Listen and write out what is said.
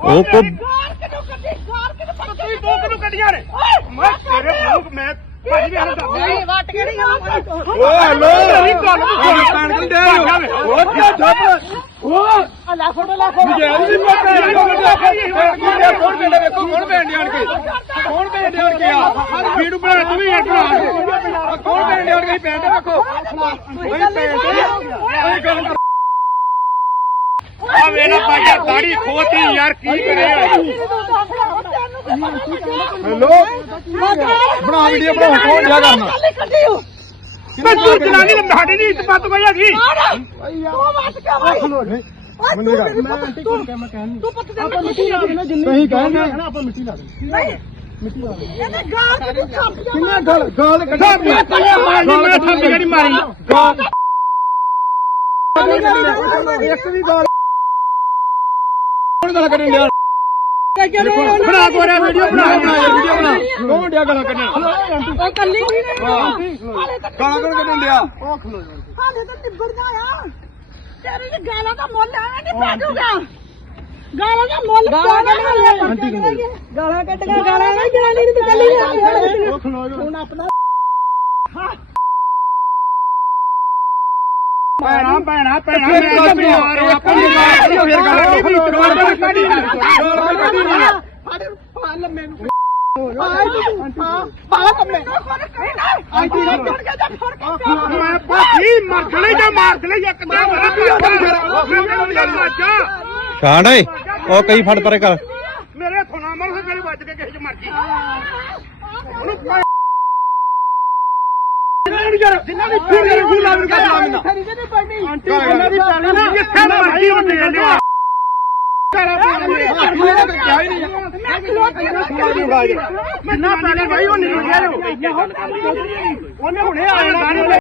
ਉਹ ਕੋ ਤੁਸੀਂ ਦੋ ਕਿਲੋ ਕੱਢੀਆਂ ਨੇ ਮੈਂ ਤੇਰੇ ਮੂੰਹ ਮੈਂ ਭਾਜੀ ਵੀ ਹਲ ਨਹੀਂ ਵੱਟ ਕਿਹੜੀ ਗੱਲ ਓ ਹੈਲੋ ਮੇਰੀ ਗੱਲ ਨੂੰ ਉਹ ਪੈਣ ਕਿੰਦੇ ਉਹ ਕੀ ਜੱਬ ਉਹ ਲੈ ਫੋਟੋ ਲੈ ਫੋਟੋ ਦੀ ਮੈਂ ਪੈਣ ਕਿੰਦੇ ਕੌਣ ਪੈਂਦੇ ਵੇਖੋ ਕੌਣ ਪੈਣ ਆਣ ਕੇ ਕੌਣ ਪੈਣ ਆਣ ਕੇ ਆ ਵੀਡੀਓ ਬਣਾ ਤੂੰ ਵੀ ਇੱਕ ਬਣਾ ਕੌਣ ਪੈਣ ਕੇ ਪੈਣ ਵੇਖੋ ਬਈ ਪੈਣ ਇਹ ਗੱਲ ਆ ਵੇਲਾ ਪਾਜਾ ਦਾੜੀ ਖੋਤੀ ਯਾਰ ਕੀ ਕਰੇ ਹੈਲੋ? ਬਣਾ ਵੀਡੀਓ ਬਣਾਓ ਕੌਣ ਜਾ ਕਰਨਾ। ਮੈਂ ਤੂੰ ਜਨਾਨੀ ਨੇ ਸਾਡੀ ਨਹੀਂ ਇੱਜ਼ਤ ਪੱਤ ਕੋਈ ਹੈਗੀ। ਤੂੰ ਪੱਤ ਦੇ ਮਿੱਟੀ ਲਾ ਦੇਣਾ ਸਹੀ ਕਹਿੰਦੇ ਆ ਆਪਾਂ ਮਿੱਟੀ ਲਾ ਦੇ ਇਹਨੇ ਗਾਲ ਕੇ ਤੂੰ ਜਾ ਕਿੰਨਾ ਗਾਲ? ਗਾਲ ਮਾਰੀ ਮੈਂ ਥੱਪੀ ਗੜੀ ਮਾਰੀ? ਗਾਲ ਇੱਕ ਵੀ ਗਾਲ ਕੌਣ ਗਾਲ ਕੱਢਣ ਡਿਆ? ਬਣਾ ਕੋਰੇ ਵੀਡੀਓ ਬਣਾ ਬਣਾ ਵੀਡੀਓ ਬਣਾ। ਕੌਣ ਡਿਆ ਗਾਲਾਂ ਕੱਢਣ। ਉਹ ਕੱਲੀ ਵੀ ਨਹੀਂ ਹਾਲੇ ਗਾਲਾਂ ਕੌਣ ਕੱਢਣ ਡਿਆ? ਹਾਲੇ ਤਾਂ ਨਿਬੜਦਾ ਆ। ਤੇਰੇ ਦੀ ਗਾਲਾਂ ਦਾ ਮੁੱਲ ਐਵੇਂ ਨਹੀਂ ਪੈ ਜਾਊਗਾ? ਗਾਲਾਂ ਦਾ ਮੁੱਲ ਗਾਲਾਂ ਆਂਟੀ। ਕਹਿੰਦੇ ਗਾਲਾਂ ਕੱਢ ਕੇ ਗਾਲਾਂ ਨਹੀਂ ਜਨਾਨੀ ਨੂੰ ਚੱਲੀ ਆ ਉਹ ਖਲੋ ਜਾ ਹੁਣ ਆਪਣਾ ਭੈਣਾ ਭੈਣਾ ਭੈਣਾ ਫਿਰ ਮੈਂ ਬਿਮਾਰ ਹਾਂ ਇੱਕ ਵੀ ਮਾਰ ਕੇ ਫਿਰ ਗੱਲ ਗਾਲ ਗਾਲ ਕੱਢੀ ਨਹੀਂ ਸਾਡੇ ਪਾਲ ਮੈਨੂੰ ਹਾਂ ਜਾ ਮੈਂ ਭਾਜੀ ਮਰ ਗਲੇ ਜਾਂ ਮਾਰ ਗਲੇ ਇੱਕ ਦਾ ਮਰਾ ਪਿਆ ਸ਼ਾਨ ਓਏ ਉਹ ਕਈ ਫੜ ਪਰੇ ਕਰ ਥੋਣਾ ਮਰ ਫਿਰ ਵੱਜ ਕੇ ਕਿਸੇ ਚ ਮਰ ਗਈ ਉਹਨੂੰ ਜਿੰਨਾ ਵੀ ਫਿਰ ਫੂਲ ਲਾ ਕੇ ਲਾ ਮੈਨਾਂ ਖਰੀ ਤੇ ਨਹੀਂ ਪੜਨੀ ਆਂਟੀ ਉਹਨਾਂ ਦੀ ਪੈਣੀ ਨਾ ਜਿੱਥੇ ਮਰਜ਼ੀ ਹੁੰਦੇ ਜਾਂਦੇ ਆ। ਜਿੰਨਾ ਪੈਣੀ ਭਾਈ ਉਹ ਨਿਕਲ ਗਿਆ। ਉਹਨੇ ਹੁਣੇ ਆ ਜਾਣਾ